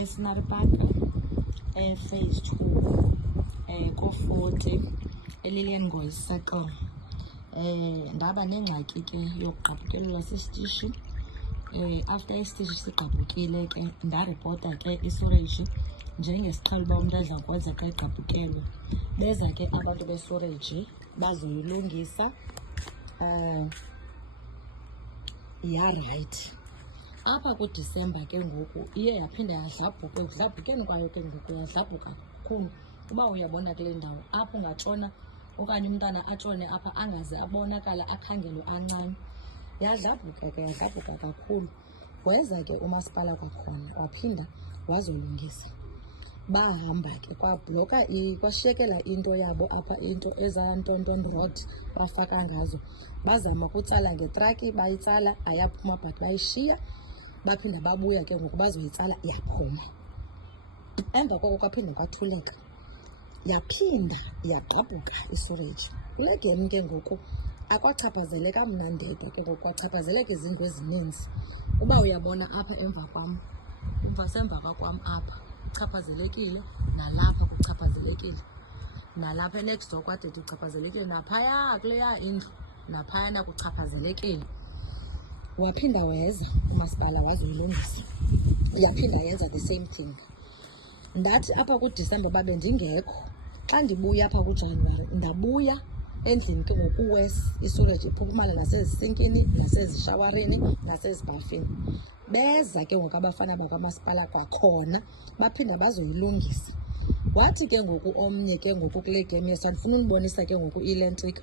eScenery Park, phase 2, ko-40 eLillian Ngoyi Circle. Ndaba nengxaki ke yokugqabhukelwa sisitishi. After isitishi sigqabhukile ke ndaripota ke iSurage njengesiqhelo uba umntu adla kwenza xa egqabhukelwe. Beza ke abantu beSurage bazoyilungisa. Right. Apha kuDisemba ke ngoku iye yaphinda yadlabhuka. Ekudlabhukeni kwayo ke ngoku yadlabhuka kakhulu. Uba uyabona kule ndawo apho ungatshona okanye umntana atshone apha angaze abonakala akhangelwe ancane. Yadlabhuka ke yadlabhuka kakhulu. Weza ke umasipala kwakhona waphinda wazolungisa. Bahamba ke kwabloka kwashiyekela into yabo apha, into ezantonton road bafaka ngazo. Bazama ukutsala ngetraki bayitsala ayaphuma but bayishiya. Baphinda babuya ke ngoku bazoyitsala yaphuma. Emva koko kwaphinde kwathuleka. Yaphinda yagqabhuka iSurage. Kule game ke ngoku akwachaphazeleka mna ndedwa ke ngoku kwachaphazeleka izindlu ezininzi. Uba uyabona apha emva kwam, semva kwam apha kuchaphazelekile, nalapha kuchaphazelekile, nalapha next door kwadede kuchaphazelekile, naphaya kuleya indlu naphayana kuchaphazelekile. Waphinda weza umasipala wazoyilungisa. Yaphinda yenza the same thing. Ndathi apha kuDisemba babe ndingekho. Xa ndibuya apha kuJanuwari ndabuya endlini ke ngoku-west iSurage iphuphumala nasezisinkini, nasezishawarini, nasezibhafini. Beza ke ngoku abafana bakwamasipala kwakhona baphinda bazoyilungisa. Wathi ke ngoku omnye ke ngoku kule game ndifuna unibonisa ke ngoku ilentrika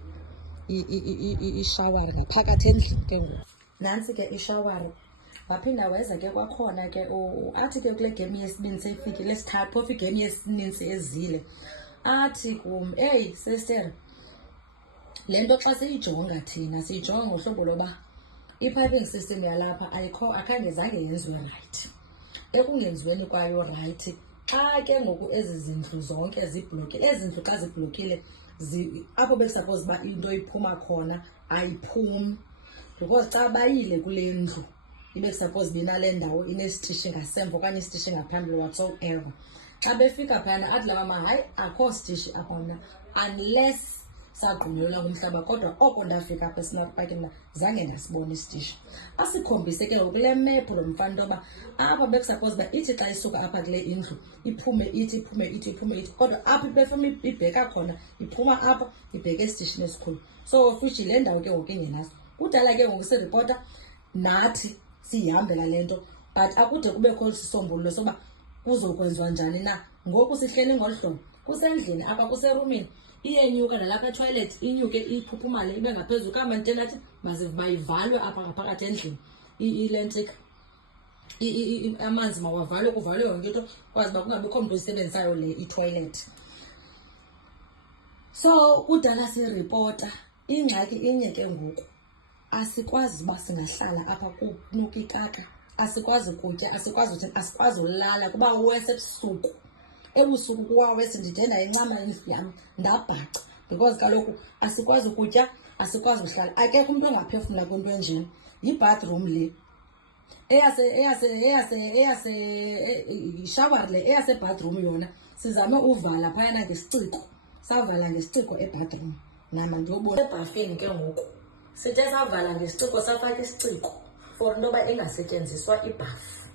ishawari ngaphakathi endlini ke ngoku. Nantsi ke ishawari. Waphinda weza ke kwakhona ke athi ke kule game yesibini seyifikile esithathu phofu igame yesininzi ezile. Athi kum, eyi sesere, le nto xa siyijonga thina siyijonga ngohlobo loba i-piping system yalapha akhange zange yenziwe right. Ekungenziweni kwayo right, xa ke ngoku ezi zindlu zonke ziblokile, ezi ndlu xa ziblokile apho bekusuppose uba into iphuma khona ayiphumi, because xa bayile kule ndlu ibe kusuppose binale ndawo inesitishi ngasemva okanye isitishi ngaphambili whatsoever. Xa befika phayana athi la mama, hayi akho sitishi apha mna unless sagqunyelwa ngumhlaba, kodwa oko ndafika apha eScenery Park mna zange ndasibona isitishi. Asikhombise ke ngokule mephu lo mfana into yoba apha bekusuppose uba ithi xa isuka apha kule indlu iphume ithi, kodwa apha ibefuna ibheka khona iphuma apha ibheke esitishini esikhulu. So futhi le ndawo ke ngoku ingenaso. Kudala ke ngoku siripota nathi siyihambela le nto, but akude kubekho isisombululo soba kuzokwenziwa njani na. Ngoku sihleli ngolu hlobo kusendlini apha kuserumini, iyenyuka nalapha etoilet inyuke iphuphumale ibe ngaphezulu. Kamantena athi mayivalwe apha ngaphakathi endlini ilentrika, amanzi mawavalwe, kuvalwe yonke into kwazi uba kungabikho mntu oyisebenzisayo le itoilet. So kudala siripota. Ingxaki inye ke ngoku asikwazi uba singahlala apha kunuka ikaka, asikwazi ukutya, asikwazi uthini, asikwazi ulala kuba uwese ebusuku. Ebusuku kuwawesi ndide ndayincama indlu yam ndabhaca, because kaloku asikwazi ukutya, asikwazi uhlala. Akekho umntu ongaphefumla kwinto enjena. Yi-bathroom le ishawari le eyasebhathroom yona sizame uvala phayana ngesiciko, savala ngesiciko ebhathroom. Nama ndiyobona ebhafini ke ngoku sithe savala ngesiciko safaka isiciko for into yoba ingasetyenziswa ibhafu.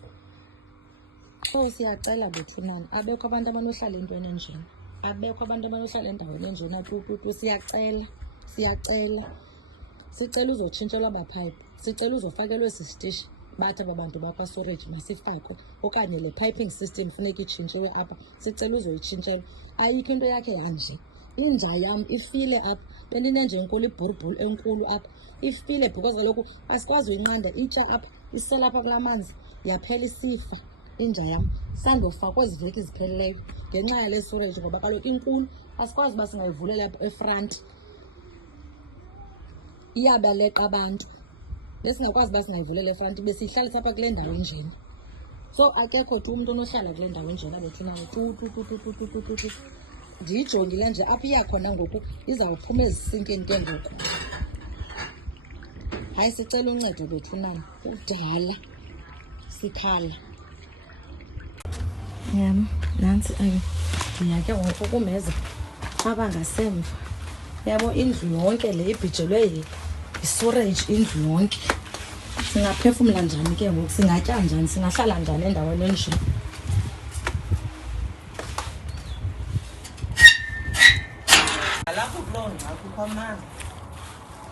So siyacela bethunana, abekho abantu abanohlala entweni enjena, abekho abantu abanohlala endaweni enjena tututu. Siyacela sicela uzotshintshelwa abaphayiphi, sicela uzofakelwa esi sitishi bathi aba bantu bakwaSurage masifakwe, okanye le piping system funeka itshintshiwe apha, sicela uzoyitshintshelwa. Ayikho into yakhe yanje. Inja yam ifile apha, bendinenje enkulu, ibhulubhulu enkulu apha ifile, because kaloku asikwazi uyinqanda itya apha, isela apha kulaa manzi yaphela isifa. Inja yam sandofa kwezi veki ziphelileyo ngenxa yale Surage, ngoba kaloku inkulu asikwazi uba singayivulela efranti, iyabaleqa abantu. Besingakwazi uba singayivulela efranti besiyihlalisa apha kule ndawo enjena. So akekho tu umntu onohlala kule ndawo enjena bethunana tu. Ndiyijongile nje apha iyakhona ngoku izawuphuma ezisinkini ke ngoku. Hayi sicela uncedo bethunana, kudala sikhala. Yam, nansi ndiya ke ngoku kumeza apha ngasemva. Yabo indlu yonke le ibhijelwe yi-storage indlu yonke. Singaphefumla njani ke ngoku? Singatya njani? Singahlala njani endaweni enje?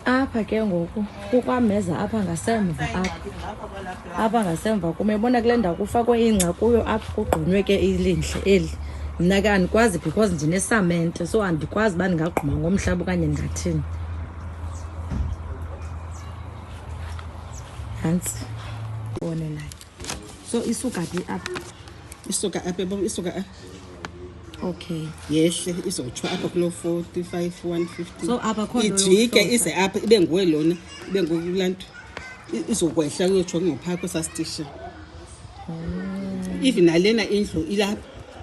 Apha ke ngoku kukwameza apha ngasemva apha ngasemva kumebona kule ndawo kufakwe ingca kuyo apha kugqunywe ke ilindle eli. Mna ke andikwazi because ndinesamente, so andikwazi uba ndingagquma ngomhlaba okanye ndingathini. Nantsi bone nayo. So isuka phi apha? Isuka apha yabo, isuka apha. Okay. Yehle izotshwa apha kulo 45 150. So apha khona ijike ize apha ibe nguwe lona, ibe ngukulanto. Izokwehla kuyotshwa ngophakho sastation. Even nalena indlu ilapha,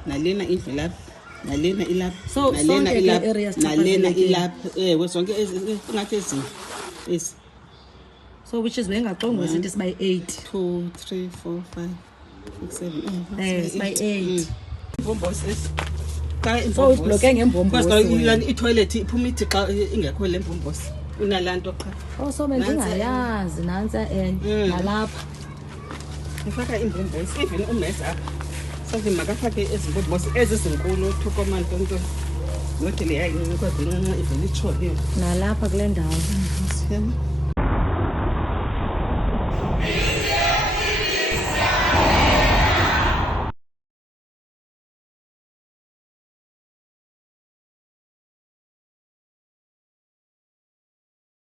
nalena indlu lapha, nalena ilapha, So nalena ilapha, nalena ilapha. Zonke ngathi ezindlu ezi. So which is bengaxongo sithi siba 8. 2 3 4 5 6 7 siba 8. Imbombosi esi. So ibloke ngembombosi. Because i-toilet iphuma ithi xa ingekho le mbombosi. Unalanto qha. Oh so bendingayazi nantsa nalapha. Ngifaka imbombosi even umesi apha. Sathi makafake ezimbombosi ezizinkulu 2.2. Nothi le yayi ngikwazi ncanca ivele itshole. Nalapha kule ndawo. Siyama.